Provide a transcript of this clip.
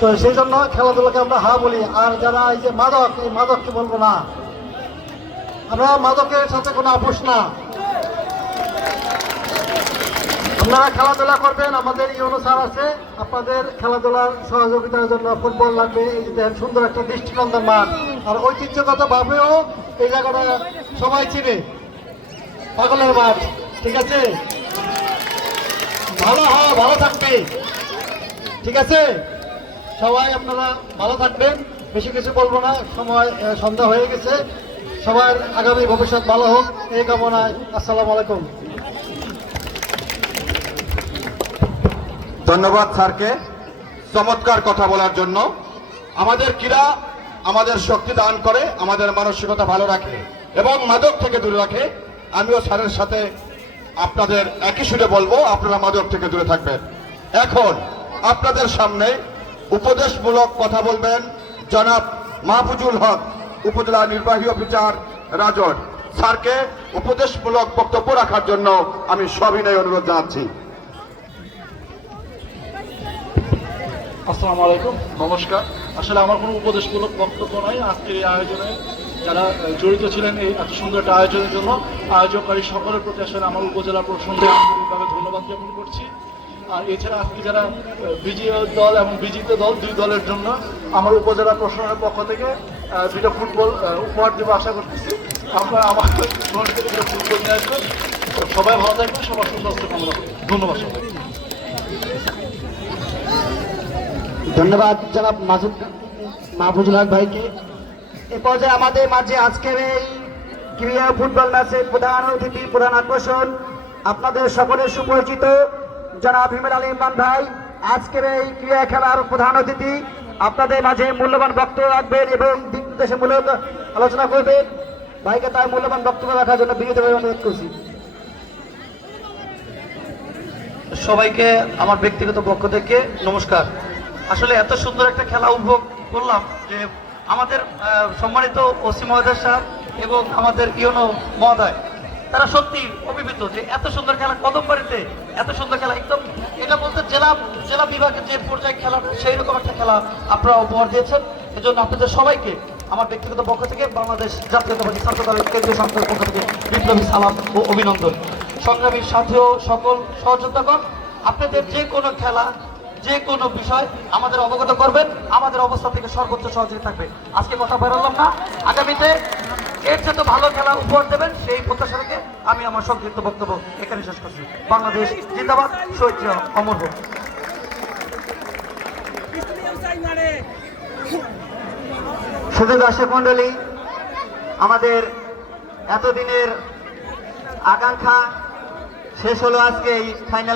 তো সেই জন্য খেলাধুলাকে আমরা হা বলি। আর যারা এই যে মাদক, এই মাদককে বলবো না, আমরা মাদকের সাথে কোনো আপোষ না। আপনারা খেলাধুলা করবেন, আমাদের ইউনো স্যার আছে আপনাদের খেলাধুলার সহযোগিতার জন্য। ফুটবল লাগবে, এই যে দেখেন সুন্দর একটা দৃষ্টিনন্দন মাঠ, আর ঐতিহ্যগত ভাবেও এই জায়গাটা সবাই চিনে, পাগলের মাঠ। ঠিক আছে, ভালো হওয়া, ভালো থাকবে। ঠিক আছে, সবাই আপনারা ভালো থাকবেন, বেশি কিছু বলবো না, সময় সন্ধ্যা হয়ে গেছে। সবার আগামী ভবিষ্যৎ ভালো হোক এই কামনায়। আসসালামু আলাইকুম। ধন্যবাদ স্যারকে চমৎকার কথা বলার জন্য। আমাদের ক্রীড়া আমাদের শক্তি দান করে, আমাদের মানসিকতা ভালো রাখে এবং মাদক থেকে দূরে রাখে। আমিও স্যারের সাথে আপনাদের একই সুরে বলবো, আপনারা মাদক থেকে দূরে থাকবেন। এখন আপনাদের সামনে উপদেশমূলক কথা বলবেন জনাব মাহফুজুল হক, উপজেলা নির্বাহী অফিসার রাজট। স্যারকে উপদেশমূলক বক্তব্য রাখার জন্য আমি সবিনয় অনুরোধ জানাচ্ছি। আসসালামু আলাইকুম, নমস্কার। আসলে আমার কোনো উপদেশমূলক বক্তব্য নয়। আজকের এই আয়োজনে যারা জড়িত ছিলেন এই এত সুন্দর একটা আয়োজনের জন্য আয়োজককারী সকলের প্রতি আসলে আমার উপজেলা প্রশাসনকে আন্তরিকভাবে ধন্যবাদ জ্ঞাপন করছি। আর এছাড়া আজকে যারা বিজয়ী দল এবং বিজিত দল, দুই দলের জন্য আমার উপজেলা প্রশাসনের পক্ষ থেকে দুটো ফুটবল উপহার দেবো আশা করতেছি। আপনারা আমার শহর থেকে ফুটবল নিয়ে আসবেন। সবাই ভালো থাকবেন, সবার সুস্বাস্থ্য কামনা করি। ধন্যবাদ সবাই। ধন্যবাদ জনাব মাহফুজুল হক ভাইকে। এ পর্যায়ে আমাদের মাঝে আজকের এই ক্রীড়া ফুটবল ম্যাচের প্রধান অতিথি, প্রধান আকর্ষণ আপনাদের সকলের সুপরিচিত জনাব হিমেল আলী ইমরান ভাই আজকের এই ক্রীড়া খেলার প্রধান অতিথি। আপনাদের মাঝে মূল্যবান বক্তব্য রাখবেন এবং দিক নির্দেশমূলক আলোচনা করবেন। ভাইকে তার মূল্যবান বক্তব্য রাখার জন্য বিনীতভাবে অনুরোধ করছি। সবাইকে আমার ব্যক্তিগত পক্ষ থেকে নমস্কার। আসলে এত সুন্দর একটা খেলা উপভোগ করলাম যে আমাদের সম্মানিত ওসি মহোদয় সাহেব এবং আমাদের ইউনো মহোদয়, তারা সত্যি অভিভূত যে এত সুন্দর খেলা কদমবাড়িতে, এত সুন্দর খেলা একদম এটা বলতে জেলা বিভাগের যে পর্যায়ে খেলা সেই রকম একটা খেলা আপনারা উপহার দিয়েছেন। এজন্য আপনাদের সবাইকে আমার ব্যক্তিগত পক্ষ থেকে বাংলাদেশ জাতীয়তাবাদী ছাত্র দলের কেন্দ্রীয় সংসদের পক্ষ থেকে বিপ্লবী সালাম ও অভিনন্দন। সংগ্রামীর সাথেও সকল সহযোদ্ধাগণ, আপনাদের যে কোনো খেলা, যে কোনো বিষয় আমাদের অবগত করবেন, আমাদের অবস্থা থেকে সর্বোচ্চ সহযোগী থাকবে। আজকে কথা বেরোলাম না, আগামীতে এর চেয়ে তো ভালো খেলা উপহার দেবেন সেই প্রত্যাশা রেখে আমি আমার সংক্ষিপ্ত বক্তব্য এখানে শেষ করছি। বাংলাদেশ জিন্দাবাদ, শহীদ জিয়া অমর হোক। শুধু দর্শক মন্ডলী, আমাদের এতদিনের আকাঙ্ক্ষা শেষ হলো আজকে এই ফাইনাল।